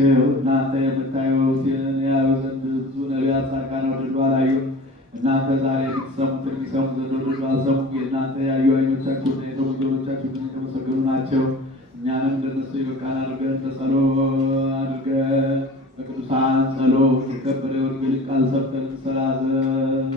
ናቸው። እናንተ የምታዩት ያዩ ዘንድ ብዙ ነቢያት ጻድቃን ወደዱ አላዩም። እናንተ ዛሬ የምትሰሙትን የሚሰሙ ዘንድ ወደዱ አልሰሙም። የእናንተ ያዩ ዓይኖቻችሁ የሰሙ ጆሮቻችሁ ግን የተመሰገኑ ናቸው። እኛንም እንደነሱ የበቃን አድርገን በቅዱሳን ጸሎት የከበረ የወንጌል ቃል ሰብከን እንሰራ ዘንድ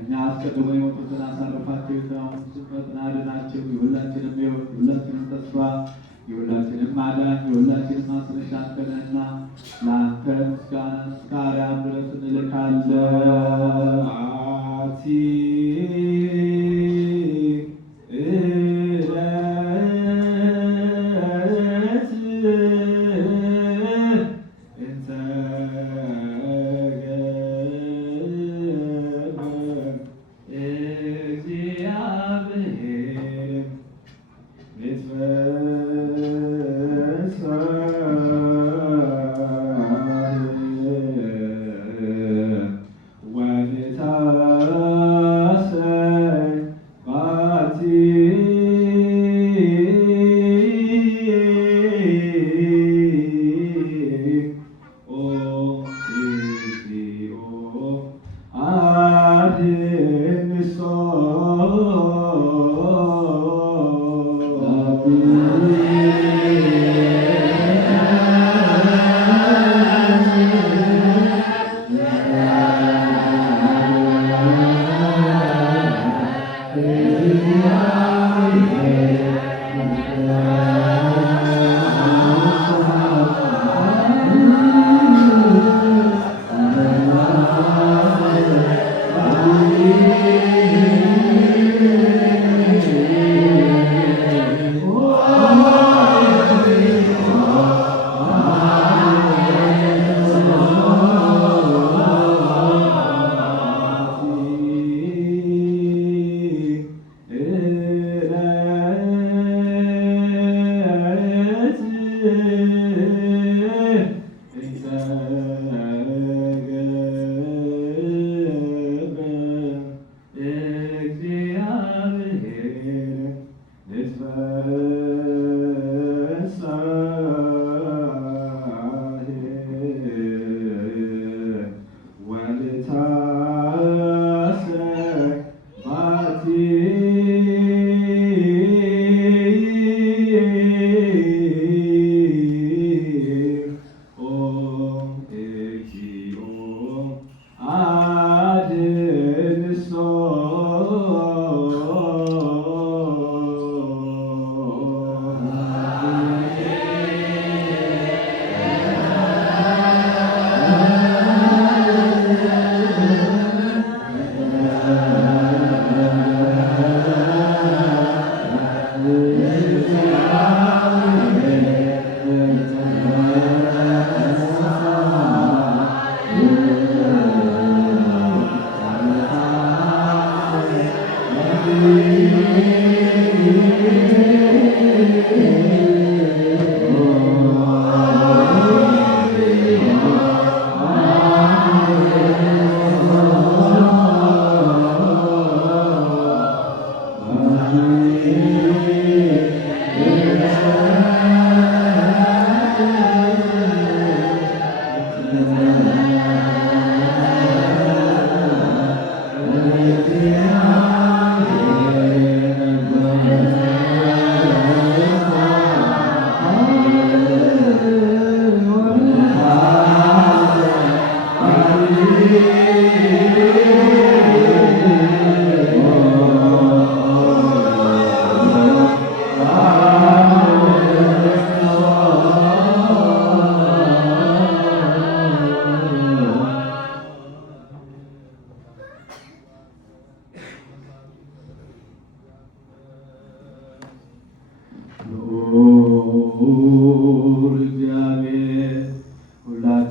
እኛ አስቀድሞ የሞቱትን አሳርፋቸው፣ የተራሙትን ፈጥና አድናቸው። የሁላችንም ሕይወት፣ የሁላችንም ተስፋ፣ የሁላችንም ማዳን፣ የሁላችንም ማስነሻ አንተ ነህና ለአንተ ምስጋና እስከ አርያም ድረስ እንልካለን።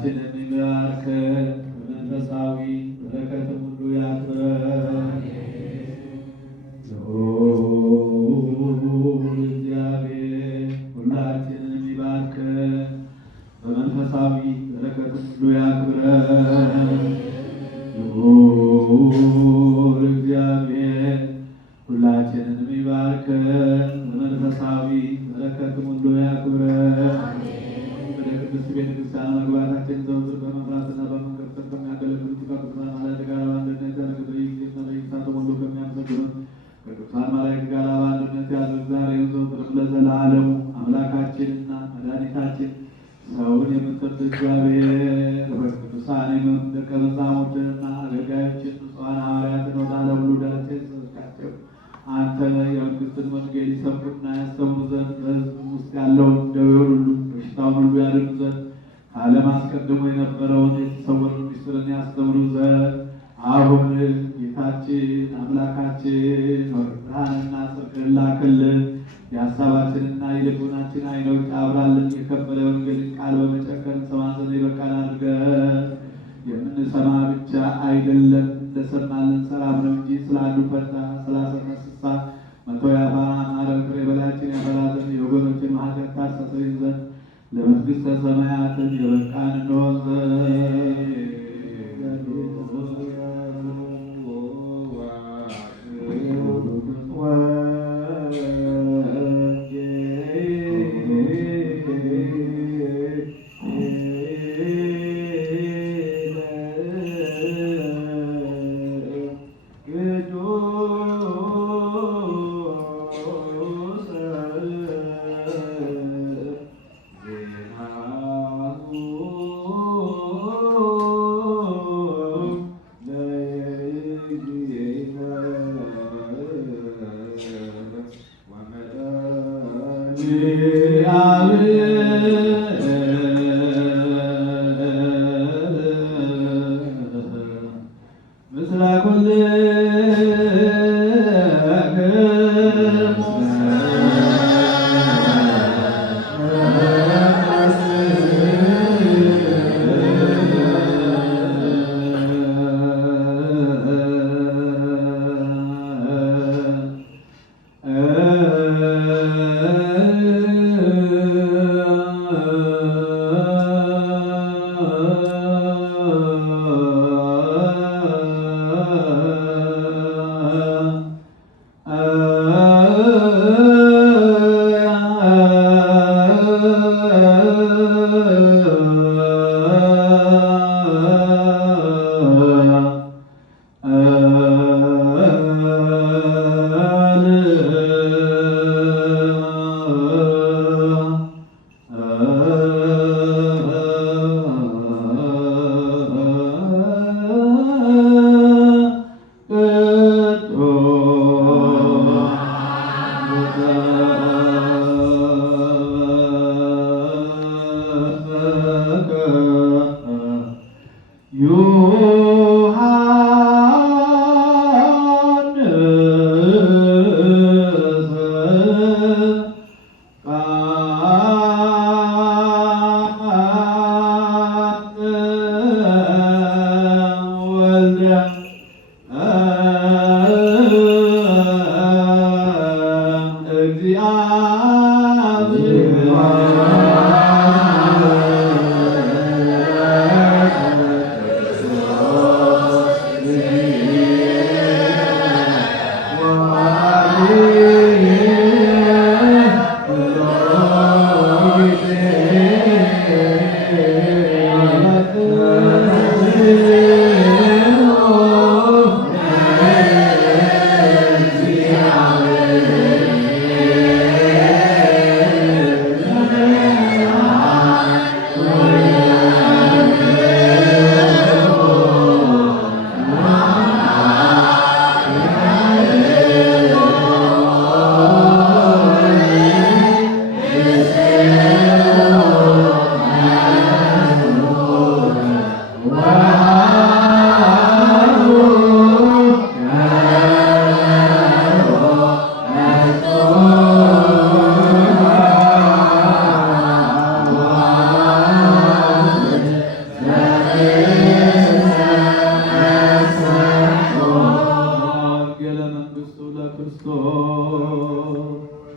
ሁላችንም ይባርከን፣ በመንፈሳዊ በረከትም ሁሉ ያክብረን። እግዚአብሔር ሁላችንም ይባርከን፣ በመንፈሳዊ በረከትም ሁሉ ያክብረን። እግዚአብሔር ሁላችንን ይባርከን፣ በመንፈሳዊ በረከትም ሁሉ ያክብረን። ወደ ቅድስት ቤተክርስቲያን መግባታችን ዘወትር በመፍራትና በመንቀጥቀጥ ከሚያገለግሉት ከቅዱሳን መላእክት ጋር በአንድነት ያደረገ ጊዜ መለይታ ተሞልቶ ከሚያመሰግኑት ከቅዱሳን መላእክት ጋር በአንድነት ያለ እግዚአብሔር ዘወትርም ለዘላለሙ አምላካችንና መድኃኒታችን ሰውን የምትወድ እግዚአብሔር በቅዱሳን ደቀ መዛሙርትንና አገልጋዮችን ንጹሐን ሐዋርያትን ወደ ዓለም ሁሉ ዳርቻ ያሰብካቸው አንተ የመንግሥትን ወንጌል ይሰብኩና ያስተምሩ ዘንድ በሕዝብ ውስጥ ያለውን ደዌውን ሁሉ በሽታውን ሁሉ ያድኑ ዘንድ ከዓለም አስቀድሞ የነበረውን የተሰወረውን ምስጢርን ያስተምሩ ዘንድ አሁን ጌታችን አምላካችን ብርሃንና ጽድቅን ላክልን። የሀሳባችንና የልቡናችን ዓይኖች አብራልን። የከበረ ወንጌልን ቃል በመጨከን ሰማ ዘንድ የበቃን አድርገን የምንሰማ ብቻ አይደለም እንደሰማልን ሰላም ነው እንጂ ስላሉ ፈንታ 30 መቶ ያፋ ማረግ ፍሬ በላያችን ያፈራ ዘንድ የወገኖችን ኃጢአት ታስተሰርይ ዘንድ ለመንግሥተ ሰማያትን የበቃን እንሆን ዘንድ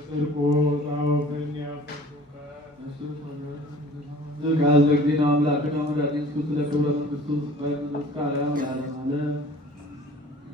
ጽድቁ ጣዖትን ቃል በጊዜ ነው አምላክ ነው መድኃኒት ስለ ክብረ መንግስቱ ስቃይ ቃል ለዓለም ዓለም